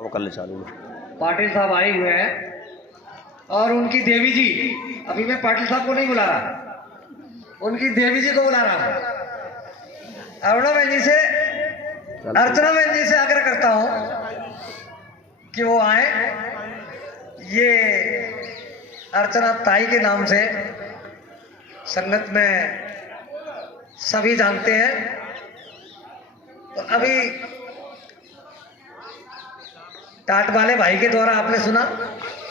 वो कर ले चालू। पाटिल साहब आए हुए हैं और उनकी देवी जी, अभी मैं पाटिल साहब को नहीं बुला रहा, उनकी देवी जी को बुला रहा हूँ। अरुणा बहन जी से, अर्चना बहन जी से आग्रह करता हूँ कि वो आए। ये अर्चना ताई के नाम से संगत में सभी जानते हैं। तो अभी टाट वाले भाई के द्वारा आपने सुना,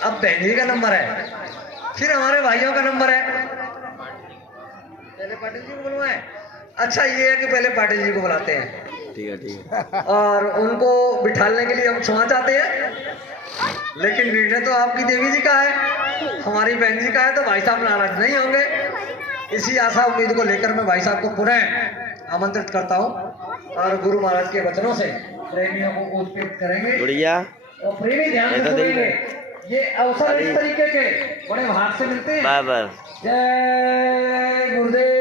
अब बहन जी का नंबर है, फिर हमारे भाइयों का नंबर है। पहले पाटिल जी को बुलवाएं। अच्छा ये है कि पहले पाटिल जी को बुलाते हैं, ठीक है और उनको बिठाने के लिए हम क्षमा चाहते हैं, लेकिन निर्णय तो आपकी देवी जी का है, हमारी बहन जी का है, तो भाई साहब नाराज नहीं होंगे। इसी आशा उम्मीद को लेकर मैं भाई साहब को पुनः आमंत्रित करता हूँ और गुरु महाराज के वचनों से प्रेमियों को उत्प्रेरित करेंगे और प्रेमी ध्यान से सुनेंगे। ये अवसर इस तरीके के बड़े भाग से मिलते हैं। जय गुरुदेव।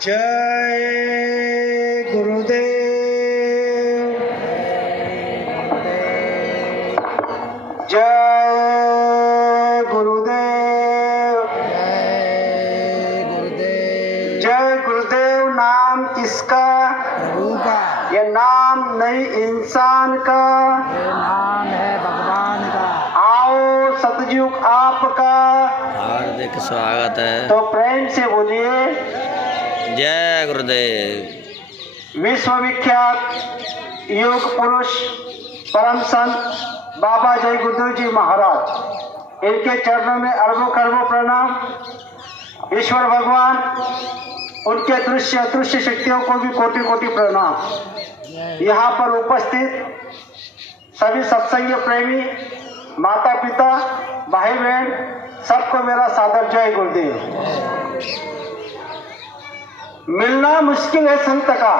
जय गुरुदेव। जय गुरुदेव। जय गुरुदेव। नाम किसका? प्रभु का। ये नाम नहीं इंसान का, ये नाम है भगवान का। आओ सतयुग आपका हार्दिक स्वागत है। तो प्रेम से बोलिए जय गुरुदेव। विश्वविख्यात योग पुरुष परम संत बाबा जय गुरुदेव जी महाराज, इनके चरणों में अरबों खरबों प्रणाम। ईश्वर भगवान, उनके दृश्य अदृश्य शक्तियों को भी कोटि कोटि प्रणाम। यहाँ पर उपस्थित सभी सत्संग प्रेमी, माता पिता, भाई बहन, सबको मेरा सादर जय गुरुदेव। मिलना मुश्किल है संत का,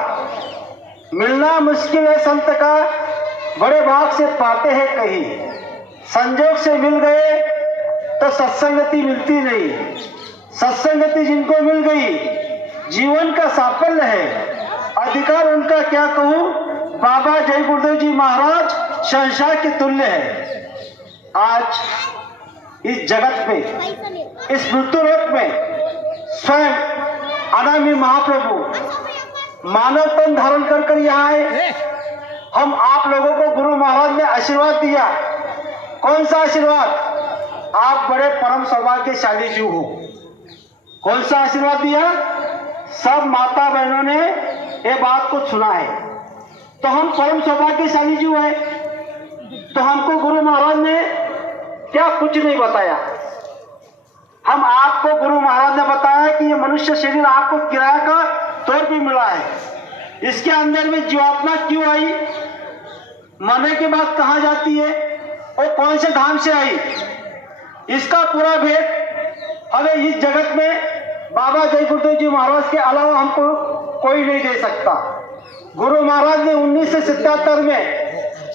मिलना मुश्किल है संत का, बड़े भाग से पाते हैं कहीं। संजोग से मिल गए तो सत्संगति मिलती नहीं, सत्संगति जिनको मिल गई जीवन का साफल्य है। अधिकार उनका क्या कहूँ, बाबा जय गुरुदेव जी महाराज संसार के तुल्य है। आज इस जगत में, इस मृत्यु लोक में स्वयं अनामी महाप्रभु मानव तन धारण कर यहाँ आए। हम आप लोगों को गुरु महाराज ने आशीर्वाद दिया। कौन सा आशीर्वाद? आप बड़े परम सौभाग्यशाली जीव हो। कौन सा आशीर्वाद दिया? सब माता बहनों ने ये बात को सुना है, तो हम परम सौभाग्यशाली जीव है। तो हमको गुरु महाराज ने क्या कुछ नहीं बताया। हम आपको गुरु महाराज ने बताया कि ये मनुष्य शरीर आपको किराया का तौर पे मिला है। इसके अंदर में जीवात्मा क्यों आई, मरने के बाद कहाँ जाती है और कौन से धाम से आई, इसका पूरा भेद हमें इस जगत में बाबा जय गुरुदेव जी महाराज के अलावा हमको कोई नहीं दे सकता। गुरु महाराज ने 1977 में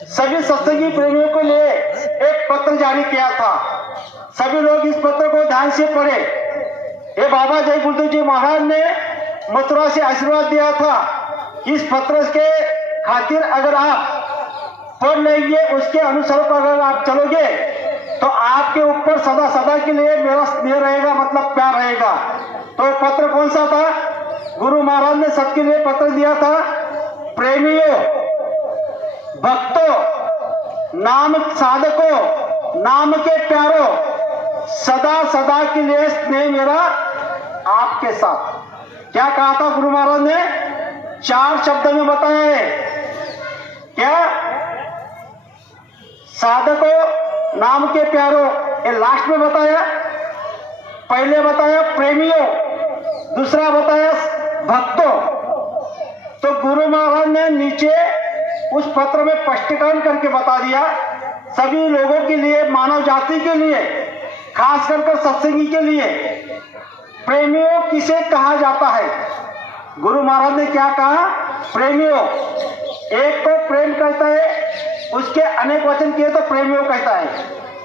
सभी सत्संगी प्रेमियों को लिए एक पत्र जारी किया था। सभी लोग इस पत्र को ध्यान से पढ़े। ये बाबा जय गुरुदेव जी महाराज ने मथुरा से आशीर्वाद दिया था। इस पत्र के खातिर अगर आप पढ़ लेंगे, उसके अनुसार पर अगर आप चलोगे तो आपके ऊपर सदा सदा के लिए मेरा स्नेह रहेगा, मतलब प्यार रहेगा। तो पत्र कौन सा था? गुरु महाराज ने सबके लिए पत्र दिया था। प्रेमियों, भक्तों, नाम साधकों, नाम के प्यारों, सदा सदा के लिए स्नेह मेरा आपके साथ। क्या कहा था गुरु महाराज ने? 4 शब्द में बताया है। क्या? साधकों, नाम के प्यारों, ये लास्ट में बताया। पहले बताया प्रेमियों, दूसरा बताया भक्तों, महाराज ने नीचे उस पत्र में स्पष्टीकरण करके बता दिया सभी लोगों के लिए, मानव जाति के लिए, खास कर सत्संगी के लिए, प्रेमियों किसे कहा जाता है। गुरु महाराज ने क्या कहा? प्रेमियों। एक तो प्रेम कहता है, उसके अनेक वचन किए तो प्रेमियों कहता है,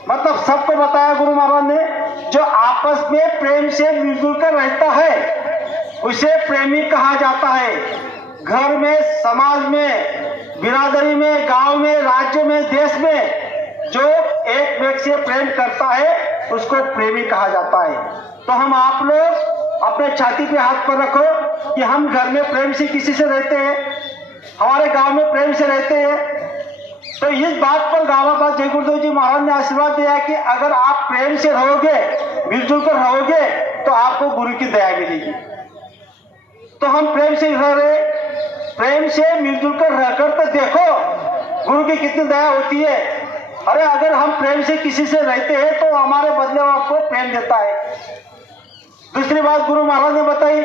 मतलब सबको बताया गुरु महाराज ने। जो आपस में प्रेम से मिलजुल कर रहता है उसे प्रेमी कहा जाता है। घर में, समाज में, बिरादरी में, गांव में, राज्य में, देश में जो एक व्यक्ति से प्रेम करता है उसको प्रेमी कहा जाता है। तो हम आप लोग अपने छाती पे हाथ पर रखो कि हम घर में प्रेम से किसी से रहते हैं, हमारे गांव में प्रेम से रहते हैं। तो इस बात पर गावाबाद जय गुरुदेव जी महाराज ने आशीर्वाद दिया कि अगर आप प्रेम से रहोगे, मिलजुल कर रहोगे तो आपको गुरु की दया मिलेगी। तो हम प्रेम से रह रहे, प्रेम से मिलजुल कर रहकर तो देखो गुरु की कितनी दया होती है। अरे अगर हम प्रेम से किसी से रहते हैं तो हमारे बदले वो आपको प्रेम देता है। दूसरी बात गुरु महाराज ने बताई,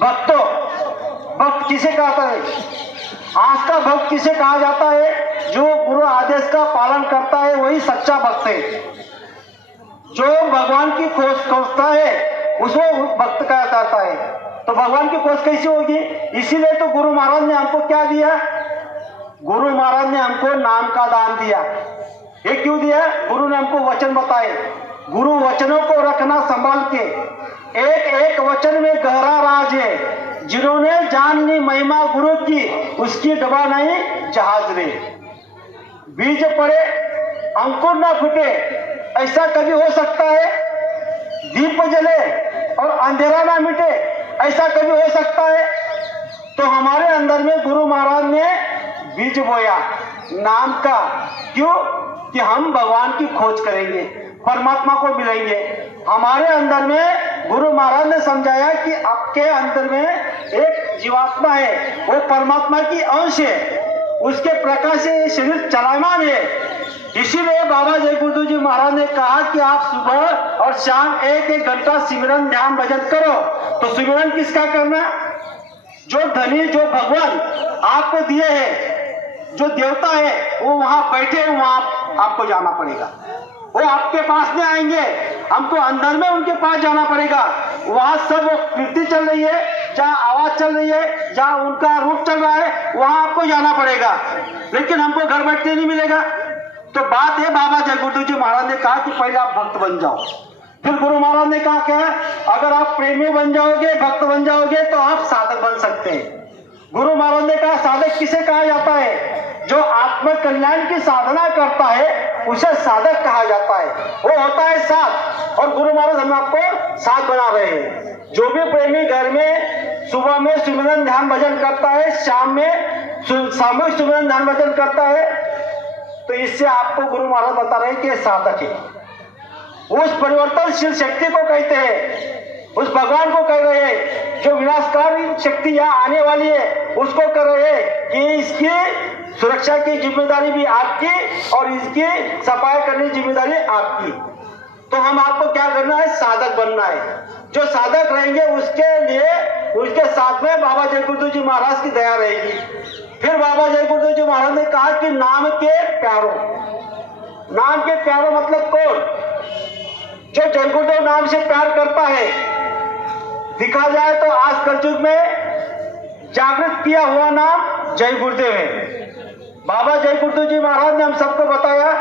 भक्तों, भक्त किसे कहता है? आज का भक्त किसे कहा जाता है? जो गुरु आदेश का पालन करता है वही सच्चा भक्त है। जो भगवान की खोज खोजता है उसको भक्त कहा जाता है। तो भगवान की खोज कैसी होगी? इसीलिए तो गुरु महाराज ने हमको क्या दिया? गुरु महाराज ने हमको नाम का दान दिया। ये क्यों दिया? गुरु ने हमको वचन बताए। गुरु वचनों को रखना संभाल के, एक एक वचन में गहरा राज है। जिन्होंने जान ली महिमा गुरु की, उसकी डबा नहीं जहाज रे। बीज पड़े अंकुर ना फूटे, ऐसा कभी हो सकता है? दीप जले और अंधेरा ना मिटे, ऐसा कभी हो सकता है? तो हमारे अंदर में गुरु महाराज ने बीज बोया नाम का। क्यों? कि हम भगवान की खोज करेंगे, परमात्मा को मिलेंगे। हमारे अंदर में गुरु महाराज ने समझाया कि आपके अंदर में एक जीवात्मा है, वो परमात्मा की अंश है, उसके प्रकाश से ये शरीर चलायमान है। इसीलिए बाबा जय गुरुदेव जी महाराज ने कहा कि आप सुबह और शाम एक एक घंटा सिमरन ध्यान भजन करो। तो सिमरन किसका करना? जो धनी, जो भगवान आपको दिए हैं, जो देवता है वो वहां बैठे, वहां आपको जाना पड़ेगा। वो आपके पास नहीं आएंगे, हमको अंदर में उनके पास जाना पड़ेगा। वहां सब कीर्ति चल रही है, जहाँ आवाज चल रही है, जहाँ उनका रूप चल रहा है, वहां आपको जाना पड़ेगा। लेकिन हमको घर बैठते नहीं मिलेगा। तो बात है, बाबा जय गुरुदेव जी महाराज ने कहा कि पहले आप भक्त बन जाओ। फिर गुरु महाराज ने कहा क्या? अगर आप प्रेमी बन जाओगे, भक्त बन जाओगे तो आप साधक बन सकते हैं। गुरु महाराज ने कहा साधक किसे कहा जाता है? जो आत्म कल्याण की साधना करता है उसे साधक कहा जाता है। वो होता है साथ। और गुरु महाराज हम आपको साथ बना रहे हैं। जो भी प्रेमी घर में सुबह में सिमरन ध्यान भजन करता है, शाम में सामूहिक सिमरन ध्यान भजन करता है, तो इससे आपको गुरु महाराज बता रहे हैं कि साधक है। उस परिवर्तनशील शक्ति को कहते हैं, उस भगवान को कह रहे हैं। जो विनाशकारी शक्ति यहाँ आने वाली है उसको कह रहे हैं कि इसकी सुरक्षा की जिम्मेदारी भी आपकी और इसकी सफाई करने की जिम्मेदारी आपकी। तो हम आपको क्या करना है? साधक बनना है। जो साधक रहेंगे उसके लिए, उसके साथ में बाबा जय गुरुदेव जी महाराज की दया रहेगी। फिर बाबा जय गुरुदेव जी महाराज ने कहा कि नाम के प्यारों, नाम के प्यारों मतलब कौन? जो जय गुरुदेव नाम से प्यार करता है। दिखा जाए तो आज कलयुग में जागृत किया हुआ नाम जय गुरुदेव है। बाबा जय गुरुदेव जी महाराज ने हम सबको बताया,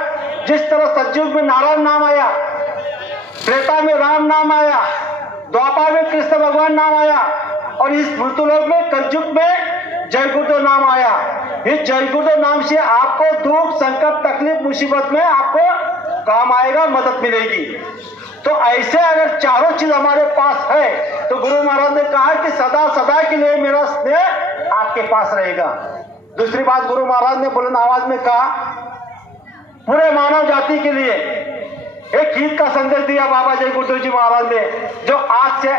जिस तरह सतयुग में नारायण नाम आया, त्रेता में राम नाम आया, द्वापर में कृष्ण भगवान नाम आया, और इस मृत्युलोक में कलयुग में जय गुरुदेव नाम आया। इस जय गुरुदेव नाम से आपको दुख, संकट, तकलीफ, मुसीबत में आपको काम आएगा, मदद मिलेगी। तो ऐसे अगर चारों चीज हमारे पास है तो गुरु महाराज ने कहा कि सदा सदा के लिए मेरा स्नेह आपके पास रहेगा। दूसरी बात गुरु महाराज ने बुलंद आवाज में कहा, पूरे मानव जाति के लिए एक हित का संदेश दिया बाबा जय गुरुदेव जी महाराज ने, जो आज से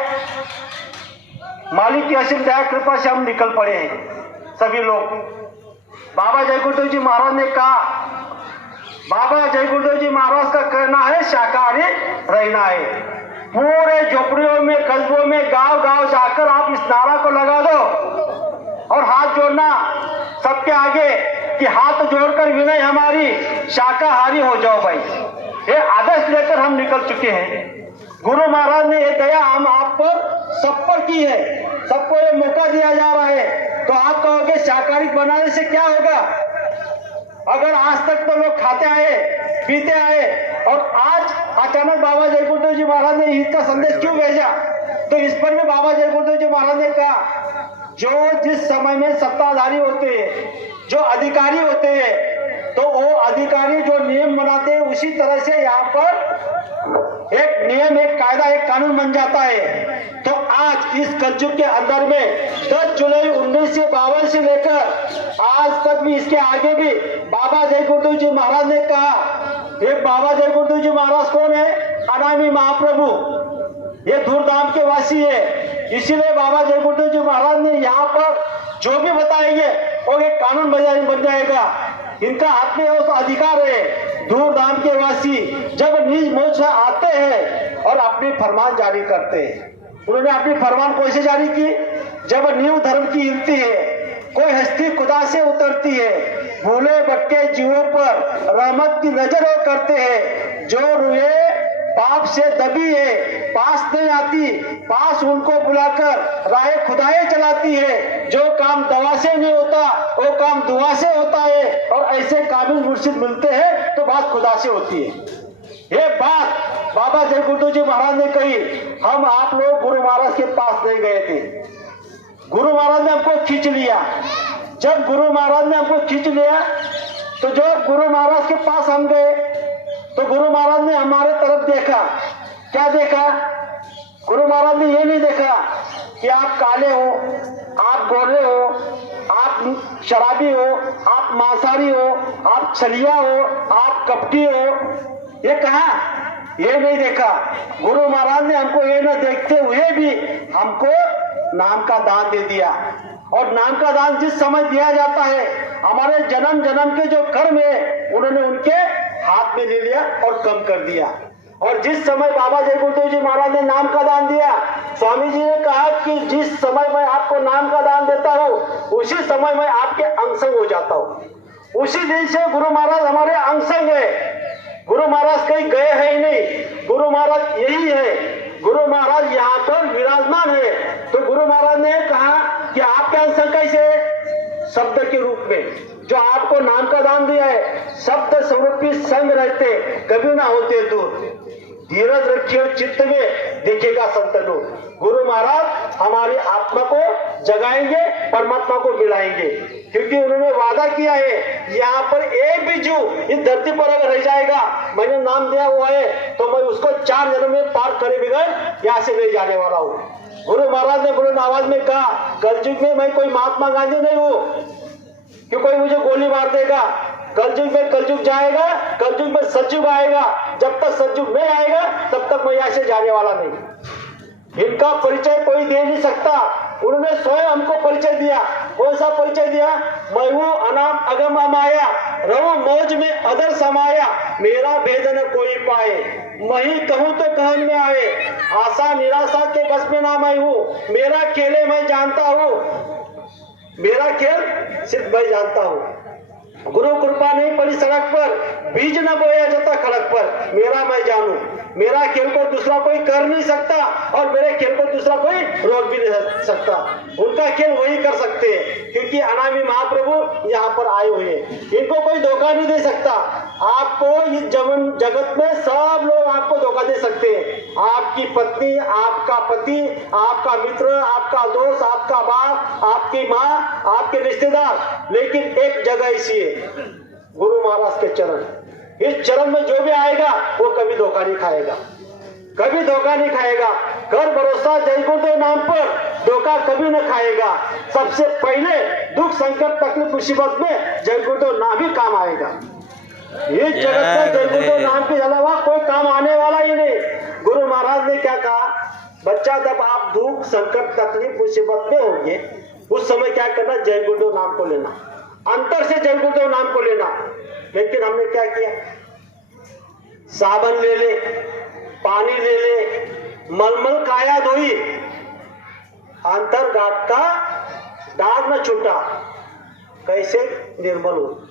मालिक की असीम दया कृपा से हम निकल पड़े हैं सभी लोग। बाबा जय गुरुदेव जी महाराज ने कहा, बाबा जय गुरुदेव जी महाराज का कहना है शाकाहारी रहना है। पूरे झोपड़ियों में, कस्बों में, गांव गांव जाकर आप इस नारा को लगा दो और हाथ सबके आगे कि हाथ जोड़कर विनय हमारी, शाकाहारी हो जाओ भाई। ये आदेश लेकर हम निकल चुके हैं। गुरु महाराज ने ये दया हम आप पर सब पर की है, सबको ये मौका दिया जा रहा है। तो आप कहोगे शाकाहारी बनाने से क्या होगा? अगर आज तक तो लोग खाते आए, पीते आए, और आज अचानक बाबा जय गुरुदेव जी महाराज ने ईद का संदेश क्यों भेजा? तो इस पर भी बाबा जय गुरुदेव जी महाराज ने कहा, जो जिस समय में सत्ताधारी होते हैं, जो अधिकारी होते हैं, तो वो अधिकारी जो नियम बनाते हैं उसी तरह से यहाँ पर एक नियम, एक कायदा, एक कानून बन जाता है। तो आज इस कलयुग के अंदर में 10 जुलाई 1952 से लेकर आज तक भी, इसके आगे भी बाबा जय गुरुदेव जी महाराज ने कहा, ये बाबा जय गुरुदेव जी महाराज कौन है? अनामी महाप्रभु, ये धूमधाम के वासी है। इसीलिए बाबा जय गुरुदेव जी महाराज ने यहाँ पर जो भी बताएंगे वो एक कानून बन जाएगा। इनका हाथ में उस अधिकार है। धूमधाम के वासी जब निज मोक्ष आते हैं और अपनी फरमान जारी करते हैं। उन्होंने अपनी फरमान कैसे जारी की? जब नींव धर्म की हिलती है, कोई हस्ती खुदा से उतरती है, भूले भटके जीवों पर रहमत की नजर वो करते हैं। जो रूहे पाप से दबी है, पास नहीं आती, पास उनको बुलाकर राहे खुदाए चलाती है। जो काम दवा से नहीं होता वो काम दुआ से होता है, और ऐसे काबिल मुर्शिद मिलते हैं तो बात खुदा से होती है। ये बात बाबा जय गुरुदेव जी महाराज ने कही। हम आप लोग गुरु महाराज के पास नहीं गए थे, गुरु महाराज ने हमको खींच लिया। जब गुरु महाराज ने हमको खींच लिया तो जब गुरु महाराज के पास हम गए तो गुरु महाराज ने हमारे तरफ देखा। क्या देखा? गुरु महाराज ने ये नहीं देखा कि आप काले हो, आप गोरे हो, आप शराबी हो, आप मांसाहारी हो, आप छलिया हो, आप कपटी हो। ये कहा? ये नहीं देखा। गुरु महाराज ने हमको ये न देखते हुए भी हमको नाम का दान दे दिया। और नाम का दान जिस समय दिया जाता है, हमारे जन्म जन्म के जो कर्म है उन्होंने उनके हाथ में ले लिया और कम कर दिया। और जिस समय बाबा जय गुरुदेव जी महाराज ने नाम का दान दिया, स्वामी जी ने कहा कि जिस समय मैं आपको नाम का दान देता हूँ उसी समय मैं आपके अंगसंग हो जाता हूँ। उसी दिन से गुरु महाराज हमारे अंगसंग है। गुरु महाराज कहीं गए हैं ही नहीं, गुरु महाराज यही है। गुरु महाराज यहाँ पर विराजमान है। तो गुरु महाराज ने कहा कि आपके अंगसंग कैसे है? शब्द के रूप में। जो आपको नाम का दान दिया है, शब्द स्वरूपी संग रहते, कभी ना होते दूर। धीरज रखिए, चित्त में दिखेगा संतनूर। गुरु महाराज हमारी आत्मा को जगाएंगे, परमात्मा को मिलाएंगे, क्योंकि उन्होंने वादा किया है यहाँ पर एक भी जीव इस धरती पर अगर रह जाएगा, मैंने नाम दिया हुआ है तो मैं उसको 4 जन्म में पार करे बगैर यहाँ से ले जाने वाला हूँ। गुरु महाराज ने बुलंद आवाज में कहा, कलयुग में मैं कोई महात्मा गांधी नहीं हूँ कि कोई मुझे गोली मार देगा। कलयुग में कलयुग जाएगा, कलयुग में सतयुग आएगा। जब तक सतयुग नहीं आएगा तब तक मैं यहाँ से जाने वाला नहीं। इनका परिचय कोई दे नहीं सकता। उन्होंने स्वयं हमको परिचय दिया। कौन सा परिचय दिया? मैं हूँ अनाम अगम अमाया, रहूं मौज में अदर समाया, मेरा भेद न कोई पाए, मैं कहूँ तो कहन में आए, आशा निराशा के बस में ना मैं हूँ, मेरा खेले मैं जानता हूँ, मेरा खेल सिर्फ मैं जानता हूँ। गुरु कृपा नहीं पड़ी सड़क पर, बीज न बोया जाता खड़क पर, मेरा मैं जानू, मेरा खेल को दूसरा कोई कर नहीं सकता और मेरे खेल को दूसरा कोई रोक भी नहीं सकता। उनका खेल वही कर सकते हैं, क्योंकि अनामी महाप्रभु यहाँ पर आए हुए हैं। इनको कोई धोखा नहीं दे सकता। आपको इस जगत में सब लोग आपको धोखा दे सकते हैं। आपकी पत्नी, आपका पति, आपका मित्र, आपका दोस्त, आपका बाप, आपकी माँ, आपके रिश्तेदार, लेकिन एक जगह ऐसी है, गुरु महाराज के चरण। इस चरण में जो भी आएगा वो कभी धोखा नहीं खाएगा, कभी धोखा नहीं खाएगा। कर भरोसा जय गुरुदेव नाम पर, धोखा कभी न खाएगा। सबसे पहले दुख संकट तकलीफ मुसीबत में जय गुरुदेव नाम ही काम आएगा। इस जगत में जय गुरुदेव नाम के अलावा कोई काम आने वाला ही नहीं। गुरु महाराज ने क्या कहा? बच्चा, जब आप दुख संकट तकलीफ मुसीबत में होंगे उस समय क्या करना? जय गुरुदेव नाम को लेना, अंतर से जय गुरुदेव नाम को लेना। लेकिन हमने क्या किया? साबन ले ले, पानी ले ले, मलमल काया धोई, अंतर गांठ का दाग न छूटा। कैसे निर्मल हो।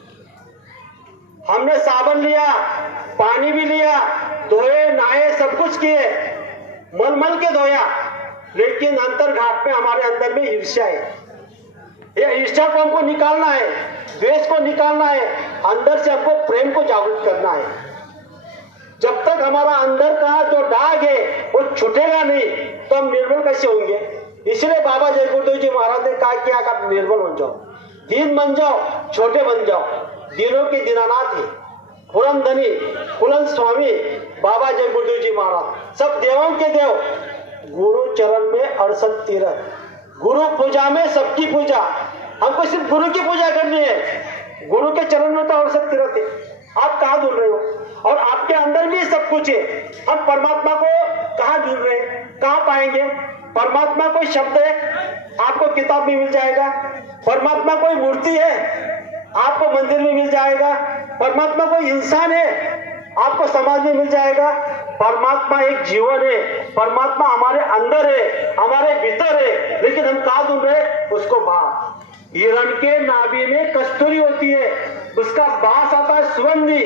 हमने साबन लिया, पानी भी लिया, धोए नहाए सब कुछ किए, मल मल के धोया, लेकिन अंतर्घात में हमारे अंदर में ईर्ष्या है। ये ईर्ष्या को हमको निकालना है, द्वेष को निकालना है, अंदर से हमको प्रेम को जागृत करना है। जब तक हमारा अंदर का जो दाग है वो छूटेगा नहीं तो हम निर्मल कैसे होंगे। इसलिए बाबा जय गुरुदेव जी महाराज ने कहा कि आप निर्मल बन जाओ, दीन बन जाओ, छोटे बन जाओ। दिनों के दीनानाथ है, खुरम धनी कुलन स्वामी बाबा जय गुरुदेव जी महाराज, सब देवों के देव। गुरु चरण में 68 तीर्थ, गुरु पूजा में सबकी पूजा। हमको सिर्फ गुरु की पूजा करनी है, गुरु के चरण में तो 68 तीर्थ है। आप कहाँ ढूंढ रहे हो? और आपके अंदर भी सब कुछ है। हम परमात्मा को कहाँ ढूंढ रहे हैं, कहाँ पाएंगे? परमात्मा कोई शब्द है, आपको किताब में मिल जाएगा। परमात्मा कोई मूर्ति है, आपको मंदिर में मिल जाएगा। परमात्मा कोई इंसान है, आपको समाज में मिल जाएगा। परमात्मा एक जीवन है, परमात्मा हमारे अंदर है, हमारे भीतर है, लेकिन हम कहाँ ढूंढ रहे हैं? उसको बाहर। हिरण के नाभि में कस्तूरी होती है, उसका बास आता है सुगंधी,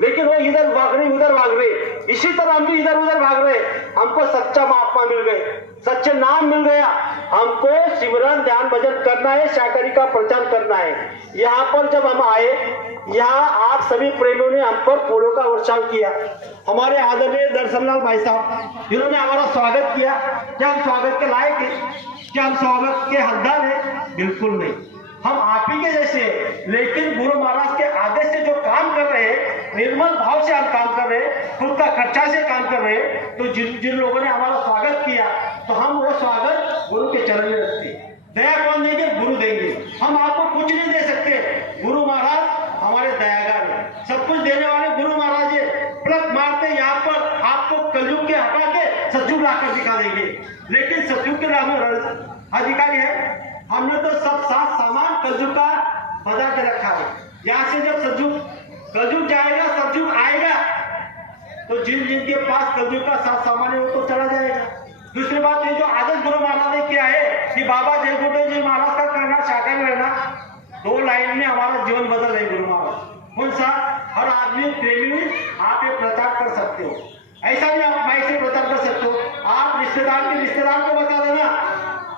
लेकिन वो इधर भाग रही उधर भाग रही। इसी तरह हम भी इधर उधर भाग रहे। हमको सच्चा महात्मा मिल गए, सच्चे नाम मिल गया। हमको सिमरन ध्यान भजन करना है, शाकाहारी का प्रचार करना है। यहाँ पर जब हम आए, यहाँ आप सभी प्रेमियों ने हम पर फूलों का वर्षाव किया। हमारे आदरणीय दर्शनलाल भाई साहब, जिन्होंने हमारा स्वागत किया। क्या हम स्वागत के लायक है? क्या हम स्वागत के हकदार हैं? बिल्कुल नहीं। हम आप ही के जैसे, लेकिन गुरु महाराज के आदेश से जो काम कर रहे हैं, निर्मल भाव से हम काम कर रहे हैं, खुद का खर्चा से काम कर रहे हैं। तो जिन लोगों ने हमारा स्वागत किया, तो हम वो स्वागत गुरु के चरण में रखते। दया कौन देंगे? गुरु देंगे। हम आपको कुछ नहीं दे सकते, गुरु महाराज हमारे दयागार है, सब कुछ देने वाले गुरु महाराज है। प्लग मारते यहाँ पर आपको कलयुग के हटा के सतयुग लाकर दिखा देंगे, लेकिन सतयुग के नाम अधिकारी है। हमने तो सब साथ सामान कलयुग का बजा के रखा है। यहाँ से जब सतयुग कलयुग जाएगा, सतयुग आएगा, तो जिन जिनके पास कलयुग का साथ सामान है वो तो चला जाएगा। दूसरी बात, ये जो आदत गुरु महाराज ने किया है कि बाबा जय गुरुदेव जी महाराज का करना, शाखा में रहना, 2 लाइन में हमारा जीवन बदल रहे गुरु महाराज। कौन सा? हर आदमी प्रेमी आप ये प्रचार कर सकते हो। ऐसा नहीं आप माइक से प्रचार कर सकते हो। आप रिश्तेदार के रिश्तेदार को बता देना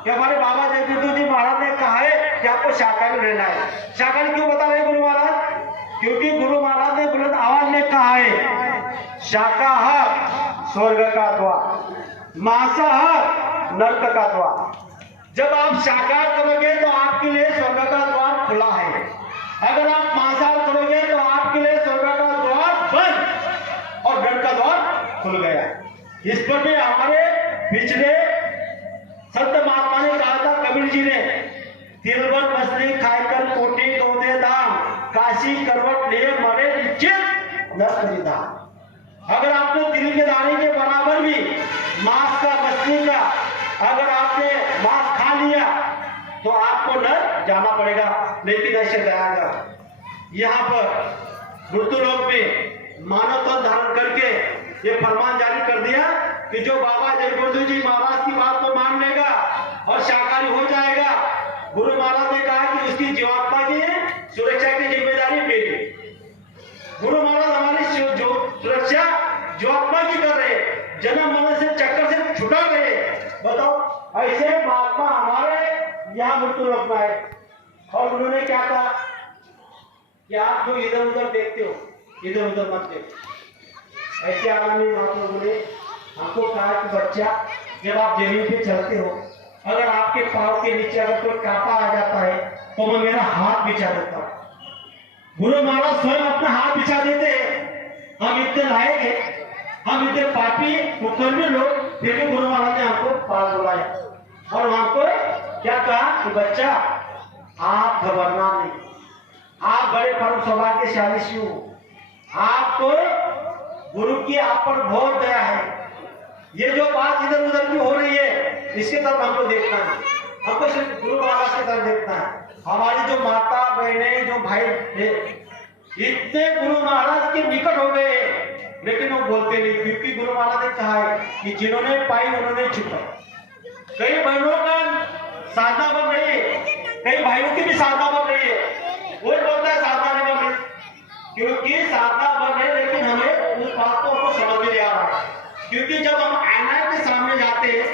कि हमारे बाबा जय गुरुदेव जी महाराज ने कहा है कि आपको शाखा में रहना है। शाखा में क्यों बता रहे गुरु महाराज? क्योंकि गुरु महाराज ने बुलंद आवाज में कहा है, शाकाहार स्वर्ग का द्वार, मांसाहार नरक का द्वार। जब आप शाकाहार करोगे तो आपके लिए स्वर्ग का द्वार खुला है, अगर आप मांसाहार करोगे तो आपके लिए स्वर्ग का द्वार बंद और नरक का द्वार खुल गया। इस पर भी हमारे पिछले संत महात्मा ने कहा था, कबीर जी ने, तिलवर मछली खाकर कोटि दो दे दाम, काशी करवट लिए मरे निश्चित नरक निधान। अगर आपने तिल के दाने के बराबर भी मांस का, मछली का अगर आपने मांस खा लिया तो आपको नरक जाना पड़ेगा। लेकिन ऐसे दयागा यहाँ पर मृत्युलोक में मानव तन धारण करके ये फरमान जारी कर दिया कि जो बाबा जय गुरुदेव जी महाराज की बात को मान लेगा और शाकाहारी हो जाएगा, गुरु महाराज ने कहा कि उसकी जीवात्मा की सुरक्षा की जिम्मेदारी मेरी। गुरु महाराज हमारी जो सुरक्षा जीवात्मा की कर रहे, जन्म मरण से चक्कर से छुटा रहे। बताओ, ऐसे महात्मा हमारे यहाँ मृत्यु लोक में आए और उन्होंने क्या कहा कि आप जो इधर उधर देखते हो, इधर उधर मत देखो। ऐसे आदमी महात्मा ने हमको कहा कि बच्चा, जब आप जमीन पे चलते हो, अगर आपके पांव के नीचे अगर कोई कांटा आ जाता है तो मैं मेरा हाथ बिछा देता हूँ। गुरु महाराज स्वयं अपना हाथ बिछा देते हैं। हम इतने लायक हैं, हम इतने पापी कुकर्मी लोग, फिर भी गुरु महाराज ने हमको पास बुलाया और हमको क्या कहा कि बच्चा, आप घबराना नहीं, आप बड़े परम सौभाग्यशाली हो, आपको गुरु की आप पर बहुत दया है। ये जो बात इधर उधर की हो रही है, इसकी तरफ हमको देखना है, हमको सिर्फ गुरु महाराज की तरफ देखना है। हमारी जो माता बहनें, जो भाई है, इतने गुरु महाराज के निकट हो गए, लेकिन वो बोलते नहीं, क्योंकि गुरु महाराज ने कहा है कि जिन्होंने पाई उन्होंने छुपाई। कई बहनों का साधना बन रही है, कई भाइयों की भी साधना बन रही है, क्योंकि साधना बन है, लेकिन हमें उस बात को हमको समझ में नहीं आ रहा है। क्योंकि जब हम आईना के सामने जाते हैं,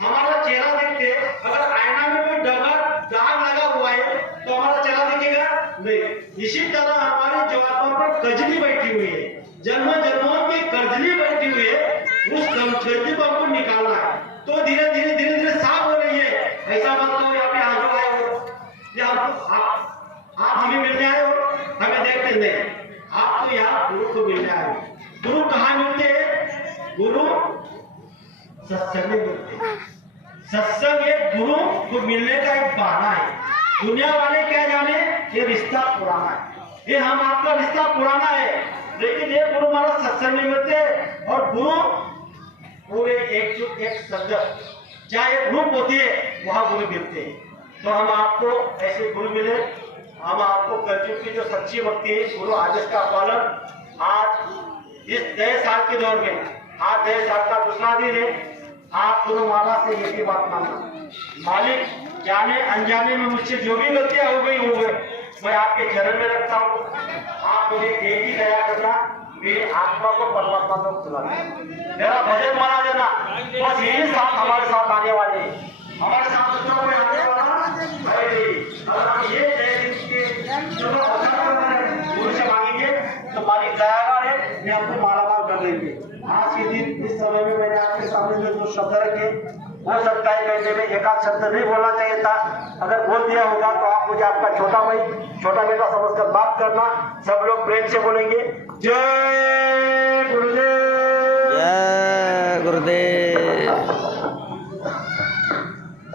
हमारा चेहरा देखते हैं, अगर आईना में कोई दाग लगा हुआ है तो हमारा चेहरा दिखेगा नहीं। इसी तरह हमारी जवाबों पर कजली बैठी हुई है, जन्म जन्मों की कजली बैठी हुई है, उस कजली को हमको निकालना है। तो धीरे धीरे साफ हो रही है। ऐसा मत कहो यहाँ पे हाजिर आए हो या आप हमें मिलने आए हो, हमें देखते नहीं। आप तो यहाँ गुरु को मिलने आए हो। गुरु कहाँ मिलते हैं? गुरु सत्संग में मिलते हैं। सत्संग एक गुरु को मिलने का एक बहाना है। दुनिया वाले क्या जाने, ये रिश्ता पुराना है, ये हम आपका रिश्ता पुराना है, लेकिन ये गुरु महाराज सत्संग में मिलते हैं। और गुरु पूरे एकजुट एक संगत, चाहे एक ग्रुप होती है, वहां गुरु मिलते हैं। तो हम आपको ऐसे गुरु मिले, हम आपको कलयुग की जो सच्ची भक्ति है, गुरु आदेश का पालन, आज इस नए साल के दौर में, आज नए साल का दूसरा दिन है, आप गुरु महाराज से एक ही बात मांगना, मालिक जाने अनजाने में मुझसे जो भी गलतियां हो गई मैं आपके चरण में रखता हूँ। आप मुझे एक ही दया करना, मेरी आत्मा को परमात्मा तक सुनाना, मेरा भजन माना देना। बस यही साथ हमारे साथ आने वाले, हमारे साथ दूसरा कोई आने वाला अगर हम ये गुरु से मांगेंगे तो मालिक दयावान है, मैं आपको मालामाल कर देंगे। आज के दिन इस समय में मैंने आपके सामने जो शब्द रखे, हो सकता है कहने में एक आध शब्द नहीं बोलना चाहिए था, अगर बोल दिया होगा तो आप मुझे आपका छोटा भाई छोटा बेटा समझकर बात करना। सब लोग प्रेम से बोलेंगे जय गुरुदेव, जय गुरुदेव।